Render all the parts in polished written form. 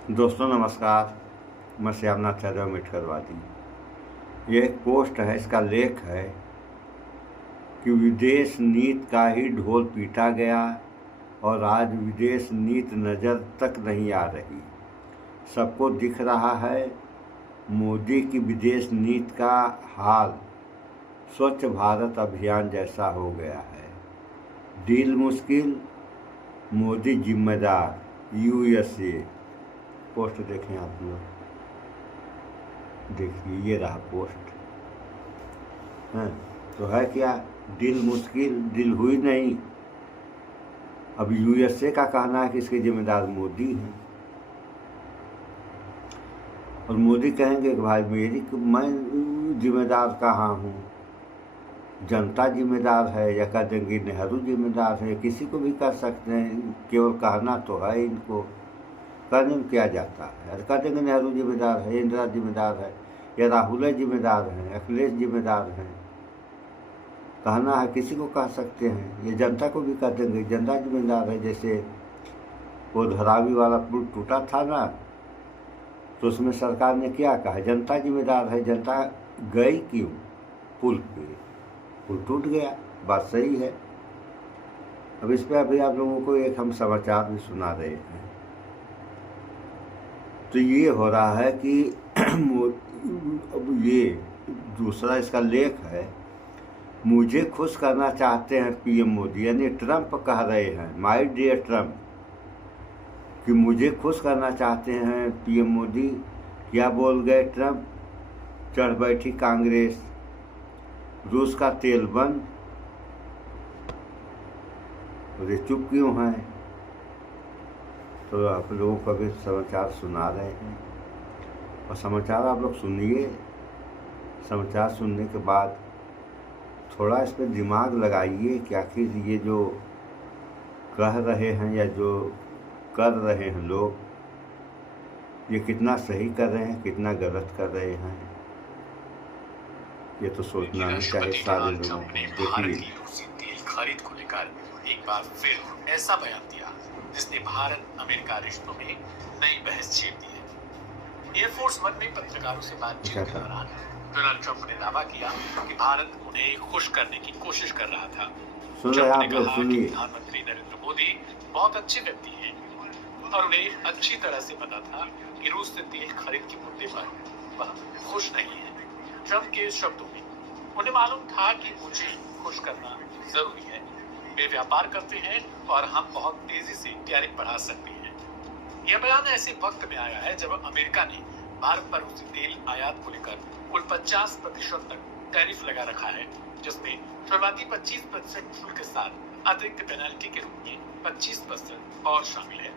दोस्तों नमस्कार। मैं श्यामनाथ यादव मिटकरवादी। ये एक पोस्ट है, इसका लेख है कि विदेश नीति का ही ढोल पीटा गया और आज विदेश नीति नज़र तक नहीं आ रही। सबको दिख रहा है मोदी की विदेश नीति का हाल स्वच्छ भारत अभियान जैसा हो गया है। डील मुश्किल, मोदी जिम्मेदार, यूएसए। पोस्ट देखें आप लोग, देखिए ये रहा पोस्ट है। तो है क्या, डील मुश्किल, डील हुई नहीं। अब यूएसए का कहना है कि इसके जिम्मेदार मोदी हैं और मोदी कहेंगे कि भाई मैं जिम्मेदार कहाँ हूँ, जनता जिम्मेदार है, या कह देंगे नेहरू जिम्मेदार है। किसी को भी कह सकते हैं, केवल कहना तो है इनको, कहने में क्या जाता है। कह देंगे नेहरू जिम्मेदार है, इंदिरा जिम्मेदार है, या राहुल जिम्मेदार हैं, अखिलेश जिम्मेदार हैं। कहना है, किसी को कह सकते हैं, ये जनता को भी कह देंगे जनता जिम्मेदार है। जैसे वो धारावी वाला पुल टूटा था ना, तो उसमें सरकार ने क्या कहा, जनता जिम्मेदार है। जनता गई क्यों पुल पे, पुल टूट गया, बात सही है। अब इस पर अभी आप लोगों को एक हम समाचार भी सुना रहे हैं। तो ये हो रहा है कि अब ये दूसरा इसका लेख है, मुझे खुश करना चाहते हैं पीएम मोदी, यानी ट्रंप कह रहे हैं, माय डियर ट्रंप, कि मुझे खुश करना चाहते हैं पीएम मोदी। क्या बोल गए ट्रंप, चढ़ बैठी कांग्रेस, रूस का तेल बंद। और ये चुप क्यों हैं? तो आप लोगों को भी समाचार सुना रहे हैं और समाचार आप लोग सुनिए। समाचार सुनने के बाद थोड़ा इस पर दिमाग लगाइए कि आखिर ये जो कह रहे हैं या जो कर रहे हैं लोग, ये कितना सही कर रहे हैं, कितना गलत कर रहे हैं, ये तो सोचना ही चाहिए सारे लोगों को। देखिए, तेल खरीद को लेकर एक बार फिर ऐसा बयान दिया जिसने भारत अमेरिका रिश्तों में नई बहस छेड़ दी है। एयरफोर्स वन में पत्रकारों से बातचीत के दौरान डोनाल्ड ट्रंप ने दावा किया कि भारत उन्हें खुश करने की कोशिश कर रहा था। ट्रंप ने कहा कि प्रधानमंत्री नरेंद्र मोदी बहुत अच्छे व्यक्ति हैं और उन्हें अच्छी तरह से पता था कि रूस से तेल खरीद के मुद्दे पर वह खुश नहीं है। ट्रंप के शब्दों में, उन्हें मालूम था कि मुझे खुश करना जरूरी है। वे व्यापार करते हैं और हम बहुत तेजी से टैरिफ बढ़ा सकते हैं। यह बयान ऐसे वक्त में आया है जब अमेरिका ने भारत पर रूसी तेल आयात को लेकर कुल 50% तक टैरिफ लगा रखा है, जिसमें शुरुआती 25% शुल्क के साथ अतिरिक्त पेनल्टी के रूप में 25% और शामिल है।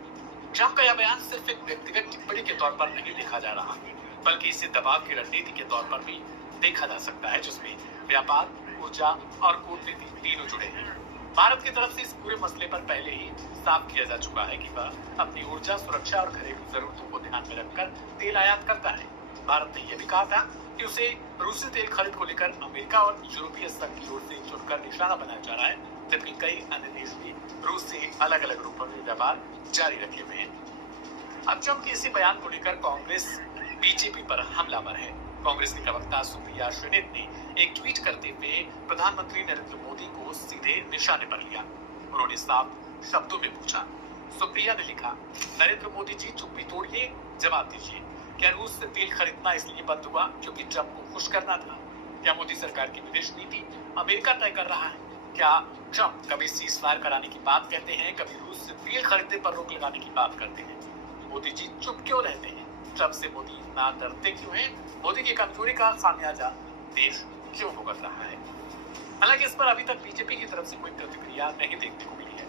ट्रंप का यह बयान सिर्फ एक व्यक्तिगत टिप्पणी के तौर पर नहीं देखा जा रहा, बल्कि इसे दबाव की रणनीति के तौर पर भी देखा जा सकता है, जिसमें व्यापार, ऊर्जा और कूटनीति तीनों जुड़े हैं। भारत की तरफ से इस पूरे मसले पर पहले ही साफ किया जा चुका है कि वह अपनी ऊर्जा सुरक्षा और घरेलू जरूरतों को ध्यान में रखकर तेल आयात करता है। भारत ने यह भी कहा था कि उसे रूसी तेल खरीद को लेकर अमेरिका और यूरोपीय संघ की ओर से चुनकर निशाना बनाया जा रहा है, जबकि कई अन्य देश भी रूस से अलग अलग रूपों में व्यापार जारी रखे हुए हैं। अब ट्रंप के इसी बयान को लेकर कांग्रेस बीजेपी पर हमलावर है। कांग्रेस की प्रवक्ता सुप्रिया श्रीनेत ने एक ट्वीट करते हुए प्रधानमंत्री नरेंद्र मोदी को सीधे निशाने पर लिया। उन्होंने साफ शब्दों में पूछा। सुप्रिया ने लिखा, नरेंद्र मोदी जी चुप्पी तोड़िए, जवाब दीजिए। क्या रूस से तेल खरीदना इसलिए बंद हुआ क्योंकि ट्रंप को खुश करना था? क्या मोदी सरकार की विदेश नीति अमेरिका तय कर रहा है? क्या ट्रंप कभी सीज फायर कराने की बात कहते हैं, कभी रूस से तेल खरीदने पर रोक लगाने की बात करते हैं? मोदी जी चुप क्यों रहते हैं? ट्रंप से मोदी इतना डरते क्यों हैं? मोदी की कमजोरी का खामियाजा देश क्यों भुगत रहा है? हालांकि इस पर अभी तक बीजेपी की तरफ से कोई प्रतिक्रिया नहीं देखने को मिली है।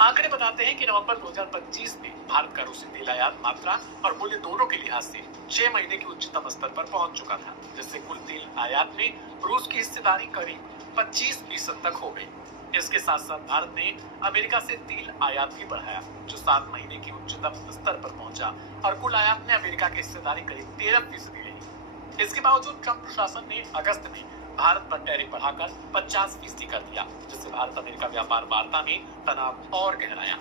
आंकड़े बताते हैं कि नवंबर 2025 में भारत का रूसी तेल आयात मात्रा और मूल्य दोनों के लिहाज से 6 महीने के उच्चतम स्तर पर पहुंच चुका था, जिससे कुल तेल आयात में रूस की हिस्सेदारी करीब 25% तक हो गई। इसके साथ साथ भारत ने अमेरिका से तेल आयात भी बढ़ाया, जो 7 महीने की उच्चतम स्तर पर पहुंचा और कुल आयात में अमेरिका की हिस्सेदारी करीब 13% रही। इसके बावजूद ट्रंप प्रशासन ने अगस्त में भारत पर टैरिफ बढ़ाकर 50% कर दिया, जिससे भारत अमेरिका व्यापार वार्ता में तनाव और गहराया।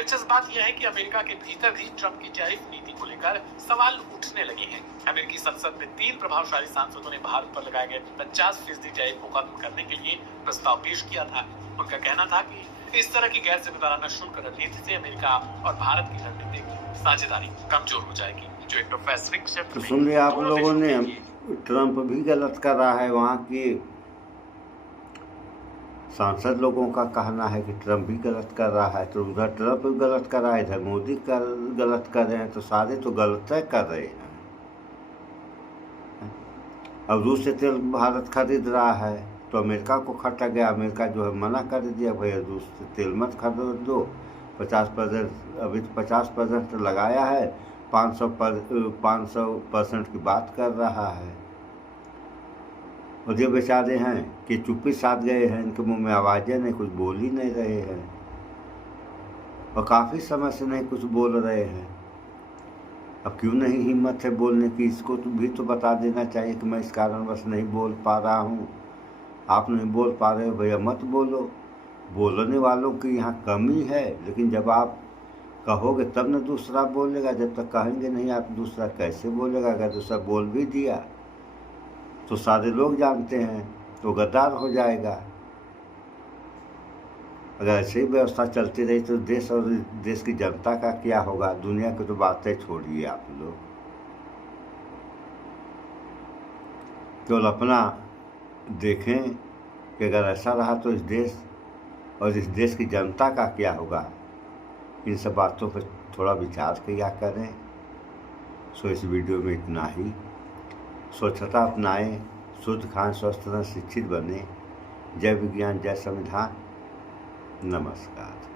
दिलचस्प बात यह है कि अमेरिका के भीतर भी ट्रंप की टैरिफ नीति को लेकर सवाल उठने लगे हैं। अमेरिकी संसद में 3 प्रभावशाली सांसदों ने भारत पर लगाए गए 50% टैरिफ को खत्म करने के लिए प्रस्ताव पेश किया था। उनका कहना था कि इस तरह की गैर जिम्मेदाराना शुल्क रणनीति से अमेरिका और भारत की रणनीतिक साझेदारी कमजोर हो जाएगी, जो इंडो पैसिफिक क्षेत्र में सुन लिया आप लोगों ने, ट्रंप भी गलत कर रहा है। वहाँ की सांसद लोगों का कहना है कि ट्रंप भी गलत कर रहा है, तो उधर ट्रंप भी गलत कर रहा है, इधर मोदी गलत कर रहे हैं, तो सारे तो गलत कर रहे हैं। अब रूस से तेल भारत खरीद रहा है तो अमेरिका को खटा गया, अमेरिका जो है मना कर दिया, भाई रूस से तेल मत खरीद दो, 50%, अभी तो 50% लगाया है, 500% की बात कर रहा है। और ये बेचारे हैं कि चुप्पी साध गए हैं, इनके मुंह में आवाज़ें नहीं, कुछ बोल ही नहीं रहे हैं और काफ़ी समय से नहीं कुछ बोल रहे हैं। अब क्यों नहीं हिम्मत है बोलने की, इसको तो भी तो बता देना चाहिए कि मैं इस कारणवश नहीं बोल पा रहा हूँ। आप नहीं बोल पा रहे हो, भैया मत बोलो। बोलने वालों की यहाँ कमी है, लेकिन जब आप कहोगे तब न दूसरा बोलेगा, जब तक कहेंगे नहीं आप दूसरा कैसे बोलेगा। अगर दूसरा बोल भी दिया तो सारे लोग जानते हैं तो गद्दार हो जाएगा। अगर ऐसे ही व्यवस्था चलती रही तो देश और देश की जनता का क्या होगा। दुनिया की तो बातें छोड़िए आप लोग, केवल अपना देखें कि अगर ऐसा रहा तो इस देश और इस देश की जनता का क्या होगा। इन सब बातों पर थोड़ा विचार किया करें। सो इस वीडियो में इतना ही। स्वच्छता अपनाएं, शुद्ध खाएं, स्वस्थ रहें, शिक्षित बने। जय विज्ञान, जय संविधान। नमस्कार।